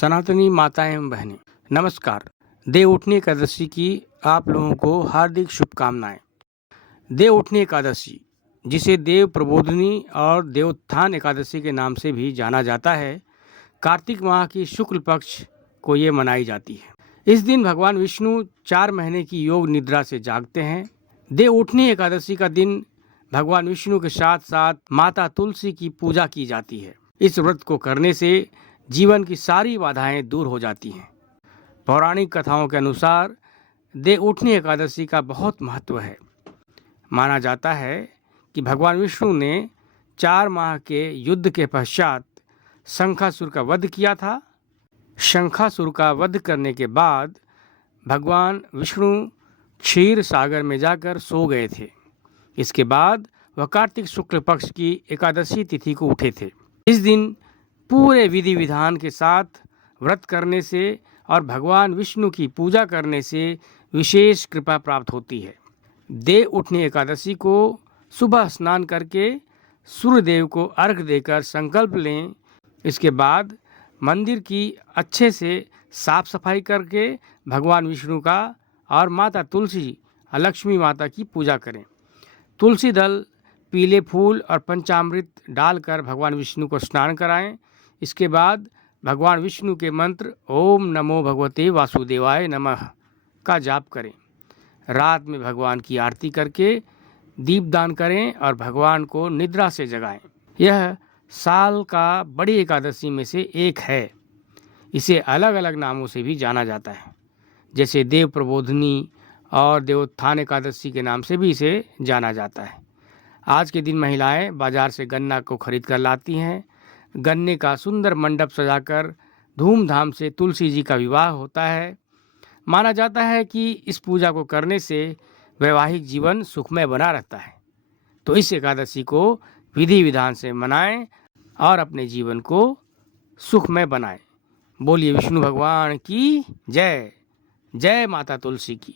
सनातनी माताएं एवं बहनें, नमस्कार। देवउठनी एकादशी की आप लोगों को हार्दिक शुभकामनाएं। देवउठनी एकादशी, जिसे देव प्रबोधिनी और देवोत्थान एकादशी के नाम से भी जाना जाता है, कार्तिक माह की शुक्ल पक्ष को ये मनाई जाती है। इस दिन भगवान विष्णु 4 महीने की योग निद्रा से जागते हैं। देवउठनी एकादशी का दिन भगवान विष्णु के साथ साथ माता तुलसी की पूजा की जाती है। इस व्रत को करने से जीवन की सारी बाधाएं दूर हो जाती हैं। पौराणिक कथाओं के अनुसार देवउठनी एकादशी का बहुत महत्व है। माना जाता है कि भगवान विष्णु ने 4 माह के युद्ध के पश्चात शंखासुर का वध किया था। शंखासुर का वध करने के बाद भगवान विष्णु क्षीर सागर में जाकर सो गए थे। इसके बाद वह कार्तिक शुक्ल पक्ष की एकादशी तिथि को उठे थे। इस दिन पूरे विधि विधान के साथ व्रत करने से और भगवान विष्णु की पूजा करने से विशेष कृपा प्राप्त होती है। देवउठनी एकादशी को सुबह स्नान करके सूर्यदेव को अर्घ्य देकर संकल्प लें। इसके बाद मंदिर की अच्छे से साफ सफाई करके भगवान विष्णु का और माता तुलसी लक्ष्मी माता की पूजा करें। तुलसी दल, पीले फूल और पंचामृत डालकर भगवान विष्णु को स्नान कराएं। इसके बाद भगवान विष्णु के मंत्र ओम नमो भगवते वासुदेवाय नमः का जाप करें। रात में भगवान की आरती करके दीपदान करें और भगवान को निद्रा से जगाएं। यह साल का बड़ी एकादशी में से एक है। इसे अलग अलग नामों से भी जाना जाता है, जैसे देव प्रबोधिनी और देवोत्थान एकादशी के नाम से भी इसे जाना जाता है। आज के दिन महिलाएं बाजार से गन्ना को खरीद कर लाती हैं। गन्ने का सुंदर मंडप सजाकर धूमधाम से तुलसी जी का विवाह होता है। माना जाता है कि इस पूजा को करने से वैवाहिक जीवन सुखमय बना रहता है। तो इस एकादशी को विधि विधान से मनाएं और अपने जीवन को सुखमय बनाएं। बोलिए विष्णु भगवान की जय। जय माता तुलसी की।